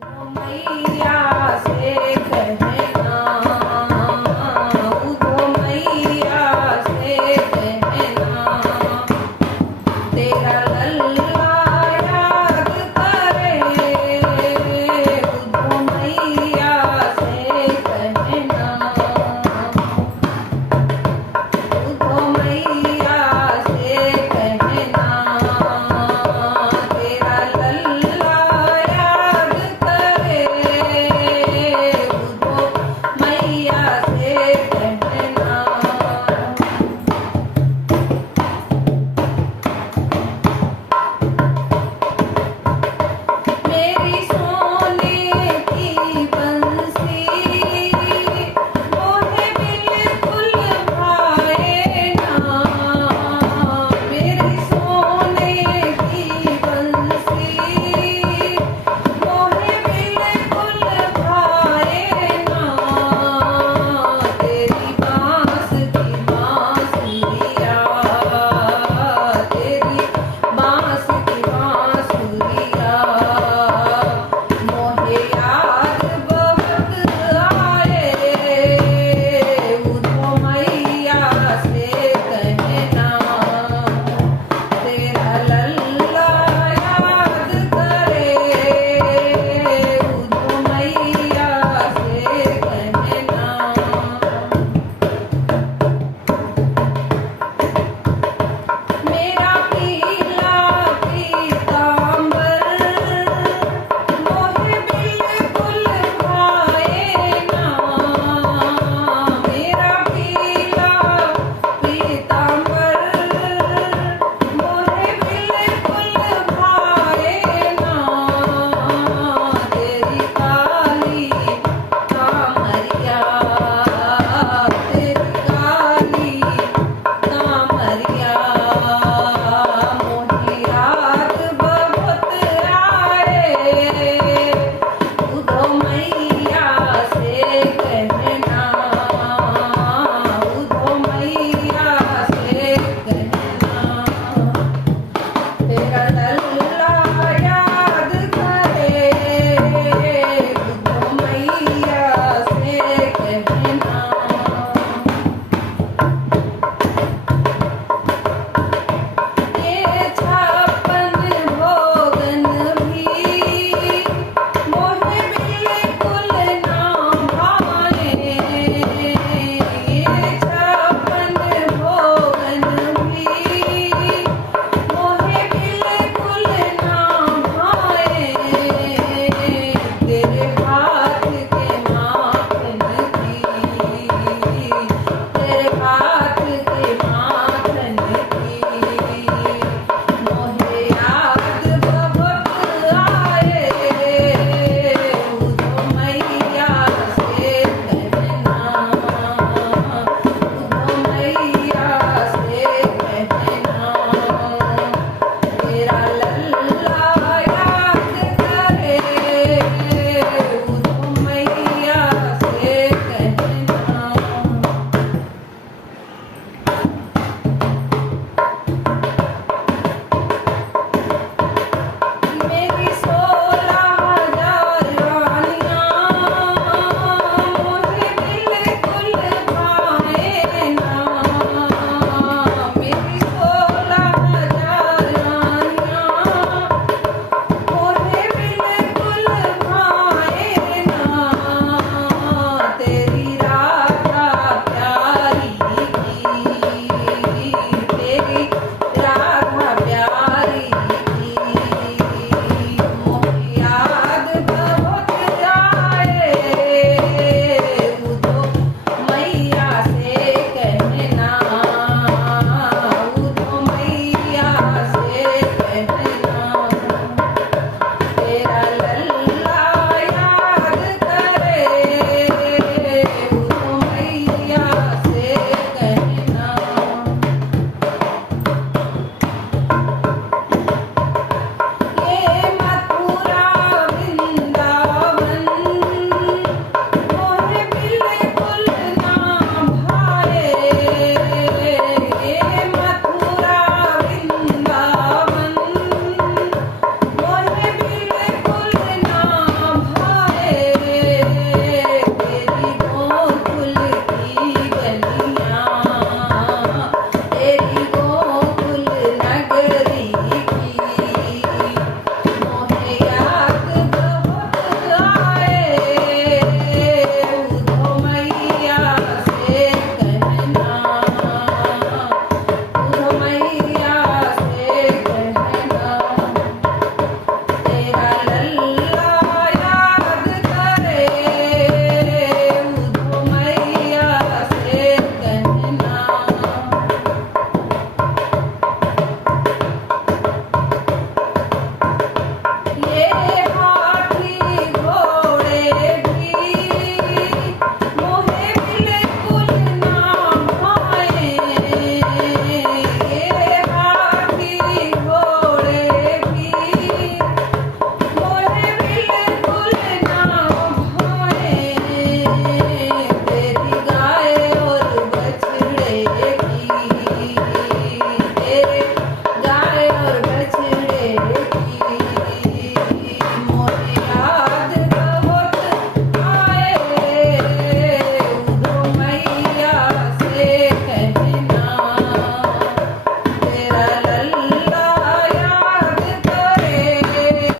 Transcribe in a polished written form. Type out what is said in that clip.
मैया से कहना, उधो मैया से कहना, तेरा लल्ला याद करे, उधो मैया से कहना, उधो मैया से कहना, तेरा लल्ला याद करे, उधो मैया से कहना। मेरी सोने की बंसी मोहे बिल्कुल भाए ना, मेरी सोने की बंसी मोहे बिल्कुल भाए ना, तेरी बांस की बांसुरिया, तेरी बांस की बांसुरिया मोहे याद बहुत आए, उधो मैया से कहना, तेरा लल्ला याद करे, उधो मैया से कहना। मेरा पीला पीतांबर मोहे बिल्कुल भाए ना, मेरा पीला पीतांबर मोहे बिल्कुल भाए ना, तेरी काली कामरिया, तेरी काली कामरिया मोहे याद बहुत आए, उधो मैया से कहना, उधो मैया से कहना, तेरा लल्ला याद करे, उधो मैया से कहना। ये छप्पन भोगन भी मोहे बिल्कुल ना भाए, ये छप्पन भोगन भी मोहे बिल्कुल ना भाए, तेरे हाथ के माखन की, तेरे हाथ के माखन की मोहे याद बहुत आए, उधो मैया से कहना, उधो मैया से कहना, तेरा लल्ला याद करे, उधो मैया से कहना। मेरी 16,000 रानियां मोहे बिल्कुल भाए ना, मेरी 16,000 रानियां मोहे बिल्कुल भाए ना, तेरी राधा प्यारी की, तेरी राधा प्यारी की मोहे याद बहुत आए, उधो मैया से कहना, उधो मैया से कहना, तेरा लल्ला